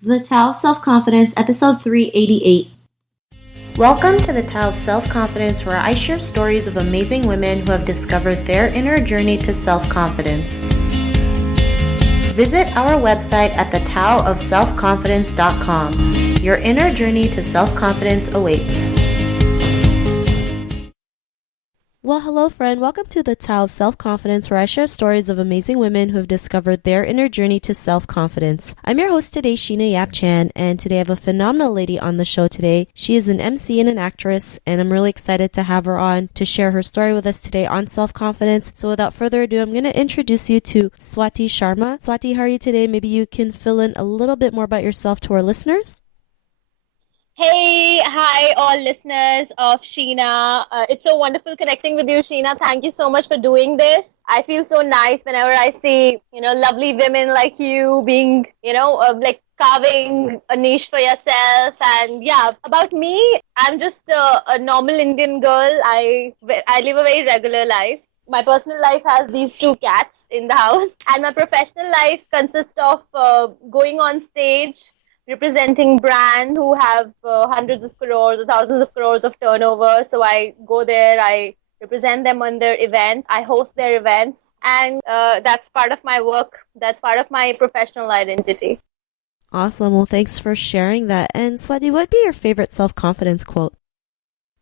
The Tao of Self-Confidence, episode 388. Welcome to the Tao of Self-Confidence, where I share stories of amazing women who have discovered their inner journey to self-confidence. Visit our website at thetaoofselfconfidence.com. Your inner journey to self-confidence awaits. Well, hello friend. Welcome to the Tao of Self-Confidence, where I share stories of amazing women who have discovered their inner journey to self-confidence. I'm your host today, Sheena Yap Chan, and today I have a phenomenal lady on the show today. She is an MC and an actress, and I'm really excited to have her on to share her story with us today on self-confidence. So without further ado, I'm going to introduce you to Swati Sharma. Swati, how are you today? Maybe you can fill in a little bit more about yourself to our listeners. Hey, hi, all listeners of Sheena. It's so wonderful connecting with you, Sheena. Thank you so much for doing this. I feel so nice whenever I see, lovely women like you being, like carving a niche for yourself. And yeah, about me, I'm just a normal Indian girl. I live a very regular life. My personal life has these two cats in the house, and my professional life consists of going on stage, representing brands who have hundreds of crores or thousands of crores of turnover. So I go there, I represent them on their events, I host their events, and that's part of my work. That's part of my professional identity. Awesome. Well, thanks for sharing that. And Swati, what would be your favorite self-confidence quote?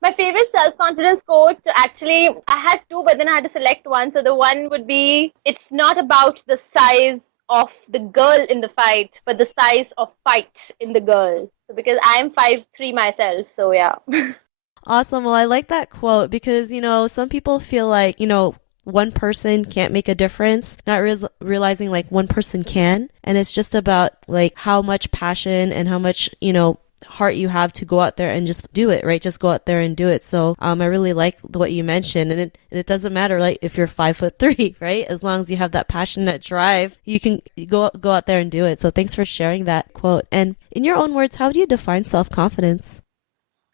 My favorite self-confidence quote, actually, I had two, but then I had to select one. So the one would be, it's not about the size of the girl in the fight, but the size of fight in the girl. So because I am 5'3" myself, so yeah. Awesome. Well, I like that quote because, some people feel like, one person can't make a difference, not realizing like one person can. And it's just about like how much passion and how much, heart you have to go out there and just do it, right? Just go out there and do it. So I really like what you mentioned, and it doesn't matter like if you're 5'3", right? As long as you have that passion, that drive, you can go out there and do it. So thanks for sharing that quote. And in your own words, how do you define self-confidence?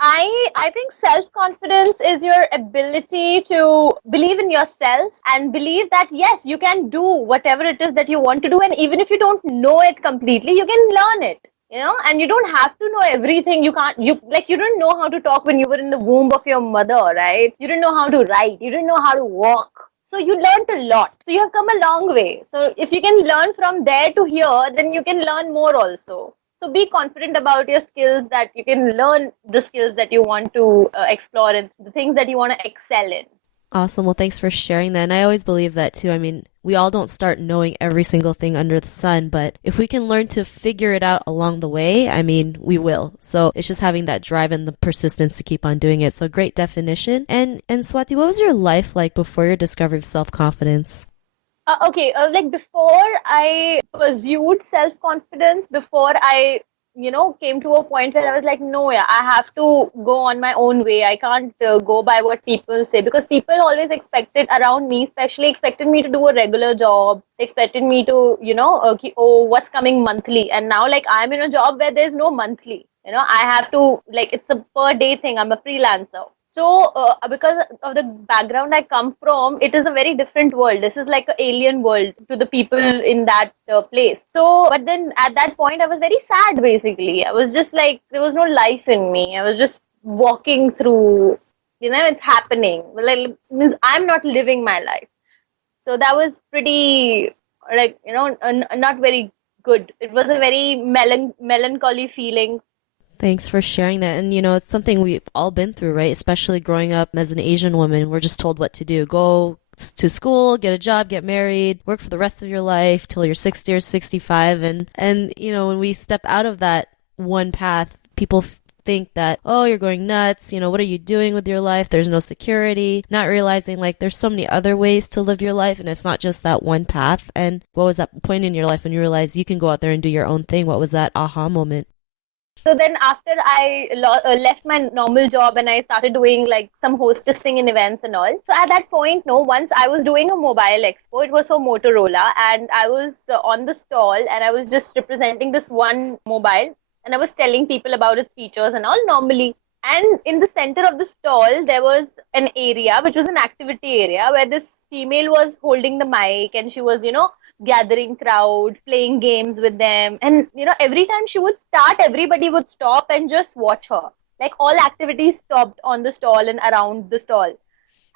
I think self-confidence is your ability to believe in yourself and believe that, yes, you can do whatever it is that you want to do. And even if you don't know it completely, you can learn it. And you don't have to know everything. You didn't know how to talk when you were in the womb of your mother, right? You didn't know how to write. You didn't know how to walk. So you learned a lot. So you have come a long way. So if you can learn from there to here, then you can learn more also. So be confident about your skills, that you can learn the skills that you want to explore and the things that you want to excel in. Awesome. Well, thanks for sharing that. And I always believe that too. I mean, we all don't start knowing every single thing under the sun, but if we can learn to figure it out along the way, I mean, we will. So it's just having that drive and the persistence to keep on doing it. So great definition. And Swati, what was your life like before your discovery of self-confidence? Like before I pursued self-confidence, before I came to a point where I was like, no, yeah, I have to go on my own way. I can't go by what people say, because people always expected around me, especially expected me to do a regular job. They expected me to, what's coming monthly. And now, like, I'm in a job where there's no monthly. I have to, like, it's a per day thing. I'm a freelancer. So because of the background I come from, it is a very different world. This is like an alien world to the people in that place. So, but then at that point, I was very sad, basically. I was just like, there was no life in me. I was just walking through, it's happening. Like, means I'm not living my life. So that was pretty, like, not very good. It was a very melancholy feeling. Thanks for sharing that. And, it's something we've all been through, right? Especially growing up as an Asian woman, we're just told what to do. Go to school, get a job, get married, work for the rest of your life till you're 60 or 65. And when we step out of that one path, people think that, oh, you're going nuts. What are you doing with your life? There's no security. Not realizing like there's so many other ways to live your life, and it's not just that one path. And what was that point in your life when you realized you can go out there and do your own thing? What was that aha moment? So then after I left my normal job and I started doing like some hostessing in events and all. So at that point, once I was doing a mobile expo, it was for Motorola, and I was on the stall and I was just representing this one mobile, and I was telling people about its features and all normally. And in the center of the stall, there was an area which was an activity area where this female was holding the mic, and she was, gathering crowd, playing games with them. And, every time she would start, everybody would stop and just watch her. Like all activities stopped on the stall and around the stall.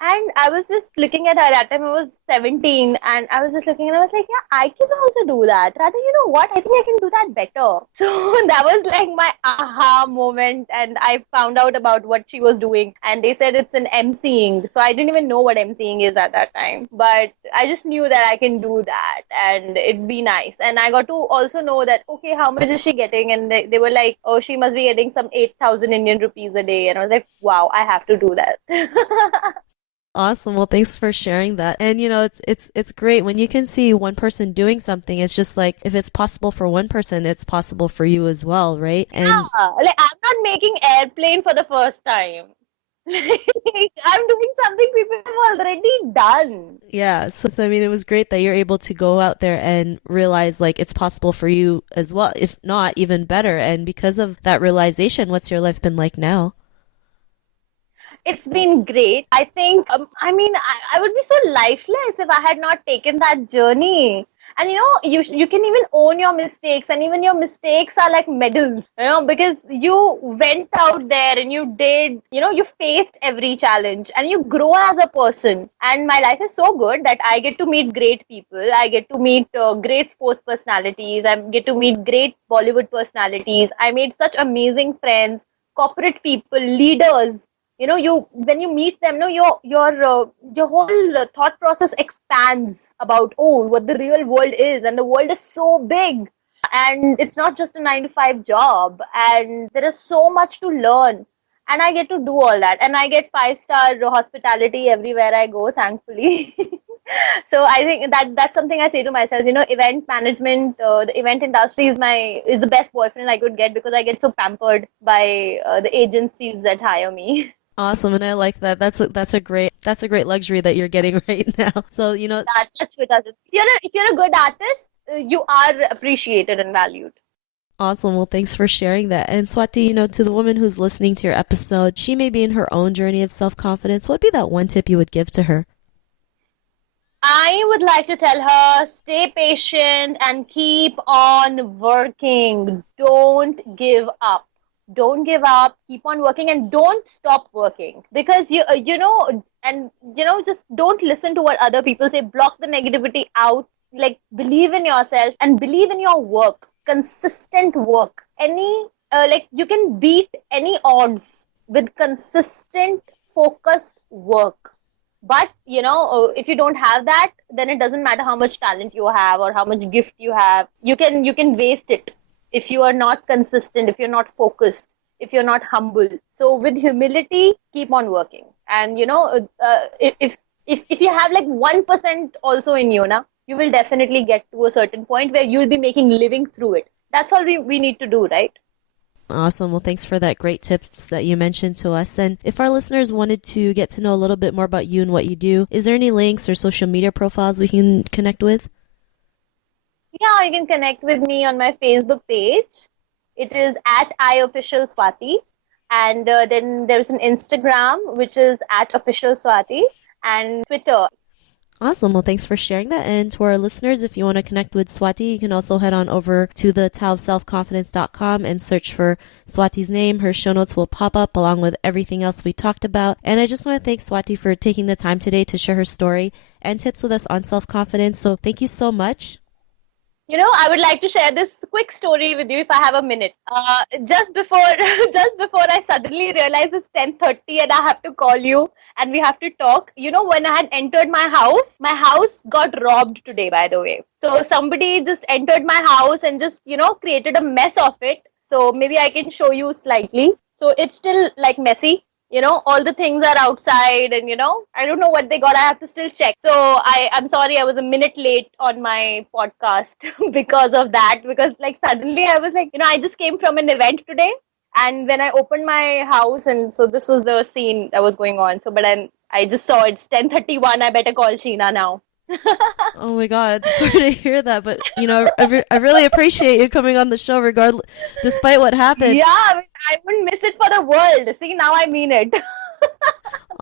And I was just looking at her. At that time I was 17, and I was just looking and I was like, yeah, I can also do that. Rather, you know what? I think I can do that better. So that was like my aha moment. And I found out about what she was doing. And they said it's an emceeing. So I didn't even know what emceeing is at that time. But I just knew that I can do that and it'd be nice. And I got to also know that, okay, how much is she getting? And they were like, oh, she must be getting some 8,000 Indian rupees a day. And I was like, wow, I have to do that. Awesome. Well, thanks for sharing that. And it's great when you can see one person doing something. It's just like if it's possible for one person, it's possible for you as well, right? And Yeah, like I'm not making airplane for the first time. I'm doing something people have already done. yeah, so I mean, it was great that you're able to go out there and realize like it's possible for you as well, if not even better. And because of that realization, what's your life been like now? It's been great. I think, I would be so lifeless if I had not taken that journey. And you can even own your mistakes, and even your mistakes are like medals, because you went out there and you did, you faced every challenge and you grow as a person. And my life is so good that I get to meet great people. I get to meet great sports personalities. I get to meet great Bollywood personalities. I made such amazing friends, corporate people, leaders. You when you meet them, no, your whole thought process expands about, oh, what the real world is, and the world is so big, and it's not just a 9 to 5 job, and there is so much to learn. And I get to do all that, and I get 5-star hospitality everywhere I go, thankfully. So I think that's something I say to myself. Event management, the event industry is the best boyfriend I could get, because I get so pampered by the agencies that hire me. Awesome, and I like that. That's a great luxury that you're getting right now. So That's what does it. If you're a good artist, you are appreciated and valued. awesome. Well, thanks for sharing that. And Swati, to the woman who's listening to your episode, she may be in her own journey of self confidence. What'd be that one tip you would give to her? I would like to tell her, stay patient and keep on working. Don't give up. Don't give up. Keep on working and don't stop working, because just don't listen to what other people say. Block the negativity out. Like, believe in yourself and believe in your work. Consistent work. You can beat any odds with consistent, focused work. But if you don't have that, then it doesn't matter how much talent you have or how much gift you have. You can waste it if you are not consistent, if you're not focused, if you're not humble. So with humility, keep on working. And if you have like 1% also in you, now you will definitely get to a certain point where you'll be making living through it. That's all we need to do, right? Awesome. Well, thanks for that great tips that you mentioned to us. And if our listeners wanted to get to know a little bit more about you and what you do, is there any links or social media profiles we can connect with? Yeah, you can connect with me on my Facebook page. It is at @iofficialswati. And then there's an Instagram, which is @officialswati, and Twitter. Awesome. Well, thanks for sharing that. And to our listeners, if you want to connect with Swati, you can also head on over to the taoofselfconfidence.com and search for Swati's name. Her show notes will pop up along with everything else we talked about. And I just want to thank Swati for taking the time today to share her story and tips with us on self-confidence. So thank you so much. I would like to share this quick story with you if I have a minute. Just before just before I suddenly realized it's 10:30 and I have to call you and we have to talk. When I had entered my house got robbed today, by the way. So somebody just entered my house and just, created a mess of it. So maybe I can show you slightly. So it's still like messy. All the things are outside and, I don't know what they got. I have to still check. So I'm sorry I was a minute late on my podcast because of that. Because like suddenly I was like, I just came from an event today. And when I opened my house, and so this was the scene that was going on. So, but I just saw it's 10:31. I better call Sheena now. Oh my God, sorry to hear that, but I really appreciate you coming on the show, regardless, despite what happened. Yeah, I wouldn't miss it for the world. See, now I mean it.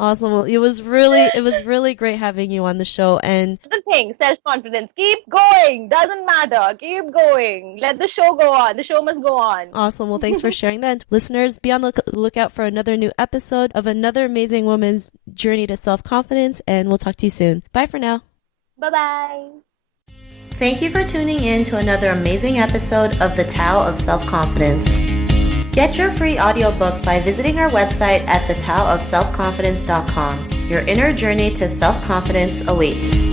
Awesome. Well, it was really great having you on the show. And The thing, self-confidence. Keep going. Doesn't matter. Keep going. Let the show go on. The show must go on. awesome. Well, thanks for sharing that. Listeners, be on the lookout for another new episode of another amazing woman's journey to self-confidence. And we'll talk to you soon. Bye for now. Bye-bye. Thank you for tuning in to another amazing episode of The Tao of Self-Confidence. Get your free audiobook by visiting our website at thetaoofselfconfidence.com. Your inner journey to self-confidence awaits.